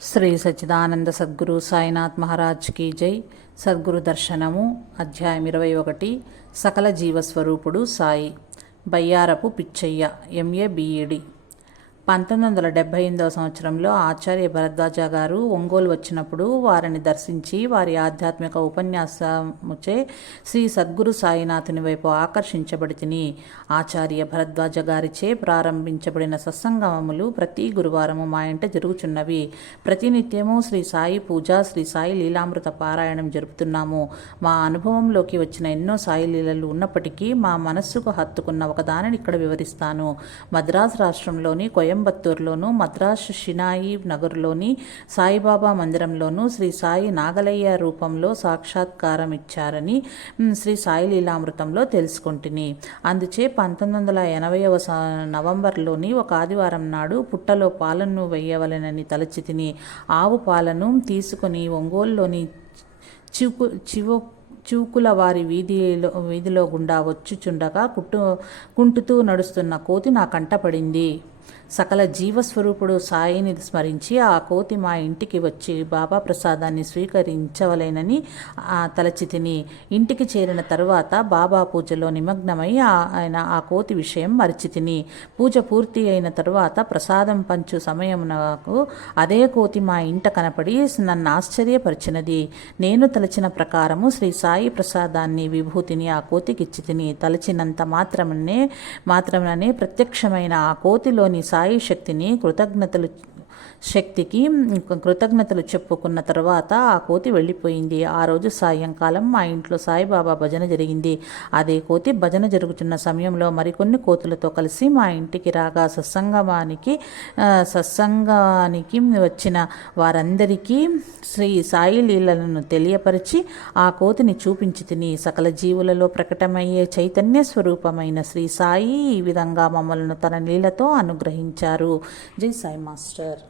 శ్రీ సచ్చిదానంద సద్గురు సాయినాథ్ మహారాజ్ కీ జై. సద్గురు దర్శనము అధ్యాయం ఇరవై ఒకటి. సకల జీవస్వరూపుడు Sai. Bayyarapu Pitchaiah M A B Ed పంతొమ్మిది వందల డెబ్బై ఎనిమిదవ సంవత్సరంలో ఆచార్య భరద్వాజ గారు ఒంగోలు వచ్చినప్పుడు వారిని దర్శించి వారి ఆధ్యాత్మిక ఉపన్యాసముచే శ్రీ సద్గురు సాయినాథుని వైపు ఆకర్షించబడి తిని ఆచార్య భరద్వాజ గారిచే ప్రారంభించబడిన సత్సంగమములు ప్రతి గురువారము మా ఇంట జరుగుచున్నవి. ప్రతినిత్యము శ్రీ సాయి పూజ శ్రీ సాయి లీలామృత పారాయణం జరుపుతున్నాము. మా అనుభవంలోకి వచ్చిన ఎన్నో సాయి లీలలు ఉన్నప్పటికీ మా మనస్సుకు హత్తుకున్న ఒక దానిని ఇక్కడ వివరిస్తాను. మద్రాసు రాష్ట్రంలోని కోయంబత్తూరులోను మద్రాసు షినాయి నగర్లోని సాయిబాబా మందిరంలోను శ్రీ సాయి నాగలయ్య రూపంలో సాక్షాత్కారం ఇచ్చారని శ్రీ సాయి లీలామృతంలో తెలుసుకుంటుని. అందుచే పంతొమ్మిది వందల ఎనభైవ నవంబర్లోని ఒక ఆదివారం నాడు పుట్టలో పాలను వేయవలెనని తలచి తిని ఆవు పాలను తీసుకొని ఒంగోలులోని చివుకు చివు చూకుల వారి వీధిలో వీధిలో గుండా వచ్చుచుండగా కుట్టు కుంటుతూ నడుస్తున్న కోతి నా కంటపడింది సకల జీవస్వరూపుడు సాయిని స్మరించి ఆ కోతి మా ఇంటికి వచ్చి బాబా ప్రసాదాన్ని స్వీకరించవలేనని ఆ ఇంటికి చేరిన తరువాత బాబా పూజలో నిమగ్నమై ఆయన ఆ కోతి విషయం మరిచితిని పూజ పూర్తి అయిన తరువాత ప్రసాదం పంచు సమయమునకు అదే కోతి మా ఇంట కనపడి నన్ను ఆశ్చర్యపరిచినది. నేను తలచిన ప్రకారము శ్రీ సాయి ప్రసాదాన్ని విభూతిని ఆ కోతికిచ్చితిని తలచినంత మాత్రమే మాత్రమే ప్రత్యక్షమైన ఆ కోతిలోని సాయి శక్తిని కృతజ్ఞతలు శక్తికి కృతజ్ఞతలు చెప్పుకున్న తర్వాత ఆ కోతి వెళ్ళిపోయింది. ఆ రోజు సాయంకాలం మా ఇంట్లో సాయిబాబా భజన జరిగింది. అదే కోతి భజన జరుగుతున్న సమయంలో మరికొన్ని కోతులతో కలిసి మా ఇంటికి రాగా సత్సంగమానికి సత్సంగానికి వచ్చిన వారందరికీ శ్రీ సాయి లీలలను తెలియపరిచి ఆ కోతిని చూపించి తిని సకల జీవులలో ప్రకటమయ్యే చైతన్య స్వరూపమైన శ్రీ సాయి ఈ విధంగా మమ్మలను తన లీలతో అనుగ్రహించారు. జై సాయి మాస్టర్.